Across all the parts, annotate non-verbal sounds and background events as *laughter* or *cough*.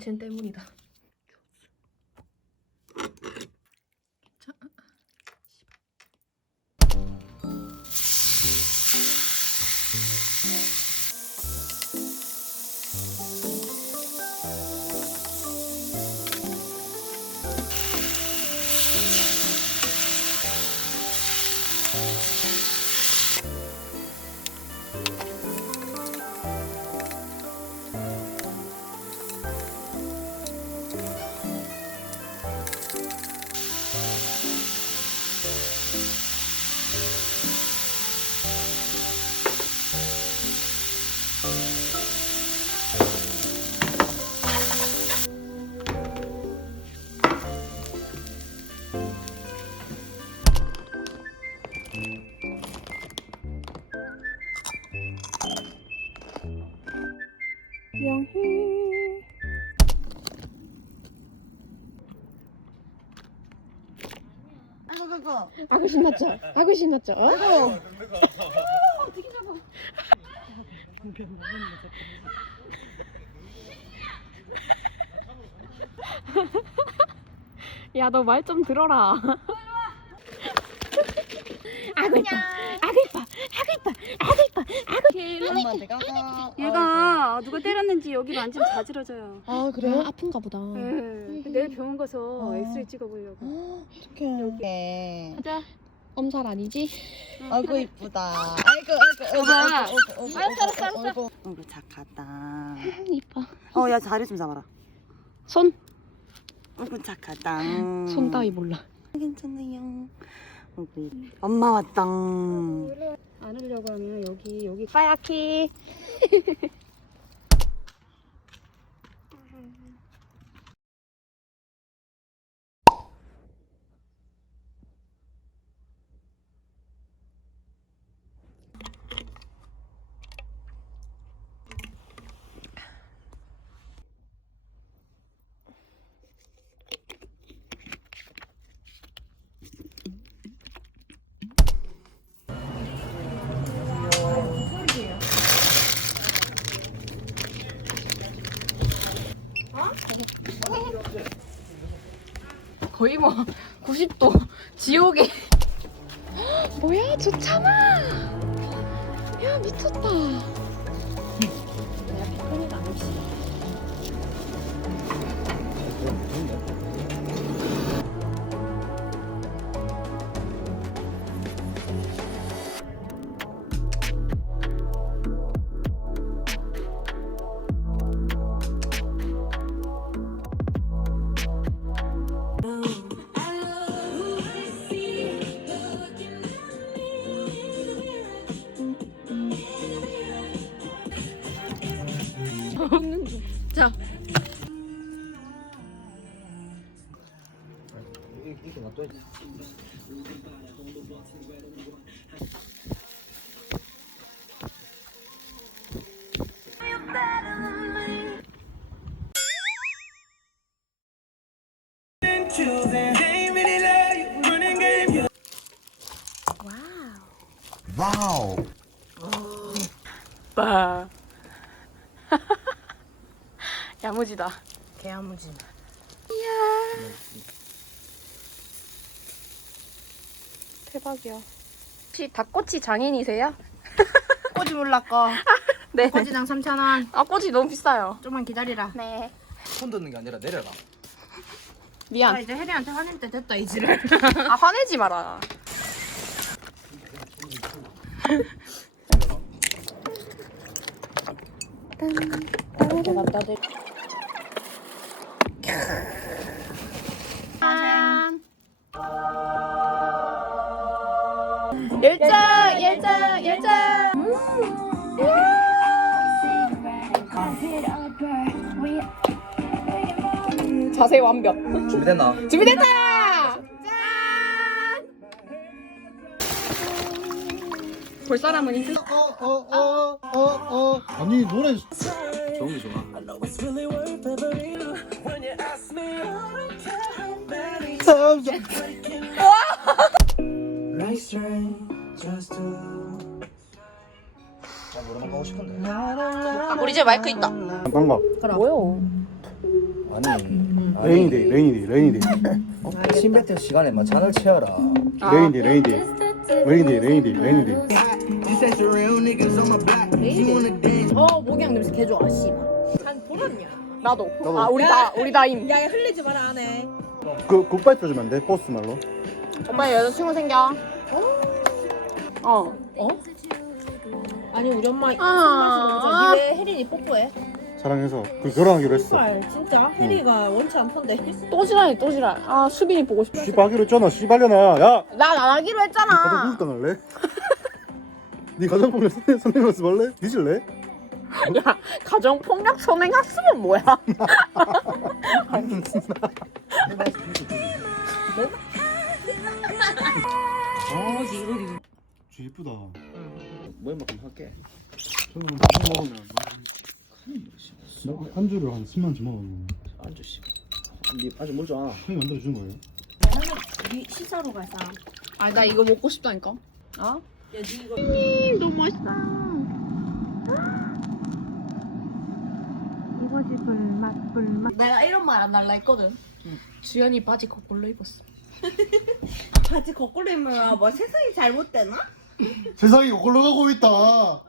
당신 때문이다. Dầu 그거 아구 신났죠? 아구 신났죠? 어? 야, 너 말 좀 들어라. 아구 이뻐, 아구 이뻐, 아구 이뻐, 아구 이뻐, 아구 엄마한테 가서 얘가 누가 때렸는지 여기로 앉으면 자지러져요. 아, 그래요? 아픈가 보다. 네. 내일 병원 가서 어. 엑스레이 찍어보려고. 어떡해 가자. 엄살 아니지? 아이고 이쁘다 아이고 아이고 봐봐. 아이고 아이고 아이고 알았어, 알았어, 알았어. 아이고 아이고 착하다 *laughs* 이뻐. 어야 자리 좀 잡아라 손? 아이고 착하다 손 따위 몰라. 괜찮아요 아이고, 엄마 왔다 안으려고 하면 여기 여기 빠야키. *laughs* 거의 뭐 90도 지옥에. 뭐야 좋잖아 야 미쳤다 자 와우. 빠 야무지다. 개야무진 대박이야. 혹시 닭꼬치 장인이세요? *laughs* 꼬지 몰랐고. 네. 꼬지당 3,000원. 아 꼬치 너무 비싸요. 좀만 기다리라. 네. 손 듣는 게 아니라 내려라. 나 미안. 이제 혜리한테 화낼 때 됐다 이지를 아 화내지 마라. *laughs* 열정 자세 완벽. 준비됐나? 준비됐다! 볼 사람은 있으 어어어어어. 아니 노래 좋은 게 좋아. 나 노래만 가고 싶은데. 우리 집에 마이크 있다. 잠깐만 뭐요? 아니 레인데이 레인데이 레인데이 침 뱉을 시간에 막 잔을 채워라. 레인데이 레인데이 레인데이 레인데이 레인데이 어 목양 냄새 개 좋아 씨발. 한 보랐냐? 나도. 나도. 아 우리 다 우리 다임. 야 흘리지 마라 안해. 그 국밥 주면 안 돼? 포스트 말로? 오빠 여자친구 생겨. 어? 아니 우리 엄마 아. 니왜 혜린이 뽀뽀해? 사랑해서 그 결혼하기로 했어. 헐 진짜 혜리가 원치 않던데. 또 지랄해 또 지랄. 아 수빈이 보고 싶다 씨발하기로 했잖아 씨발려나 야! 난 안 하기로 했잖아. 공격 당할래? 네 가정 폭력 선생님 연습할래? 뒤질래? *laughs* 야 가정폭력 선행학습은 뭐야? 쥐 이쁘다. 뭐만큼 할게. 저는 이거 먹으면 나 안주를 한 10만원치 먹었네 안주 씨 니 아주 물 좋아 형이 만들어 준 거예요? 니 시사로 가자. 아니 나 이거 먹고 싶다니까 어? 야니 이거 너무 멋있다 내가 이런 말안 할라 했거든. 주연이 바지 거꾸로 입었어 바지 거꾸로 입으면 뭐 세상이 잘못되나? 세상이 이걸로 가고 있다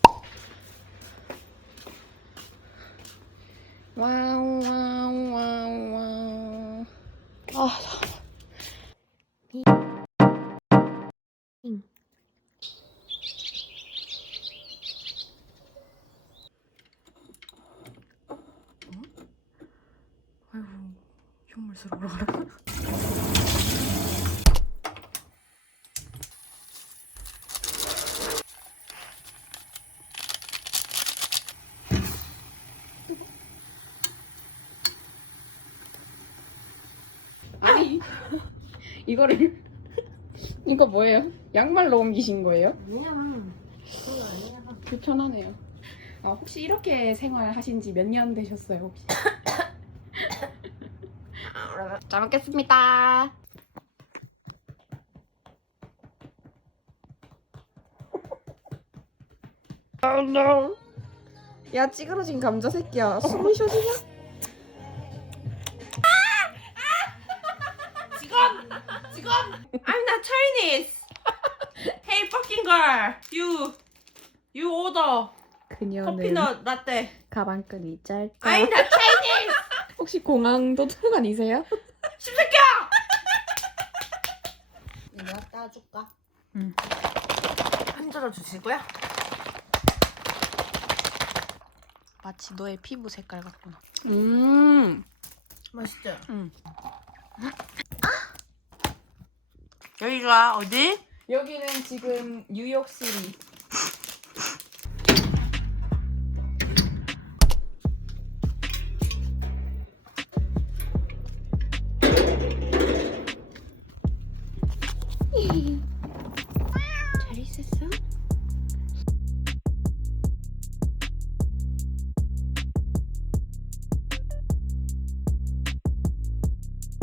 와우 와우 와우 와우. 아. 아니 이거를 *laughs* 이거 뭐예요? 양말로 옮기신 거예요? 불편하네요. 아, 혹시 이렇게 생활하신 지 몇 년 되셨어요 혹시? *laughs* 잘 먹겠습니다. Oh no. 야 찌그러진 감자 새끼야 숨이 쉬어지냐? Chinese. hey fucking girl, you you order 그녀는 커피넛 라떼. 가방끈이 짧다. I'm not Chinese. *laughs* 혹시 공항도 통관이세요? 십새끼야. 내가 따줄까? 응. 한 잔을 주실 거야? 마치 너의 피부 색깔 같구나. 음. 맛있죠? 응. 여기가 어디? 여기는 지금 뉴욕시리.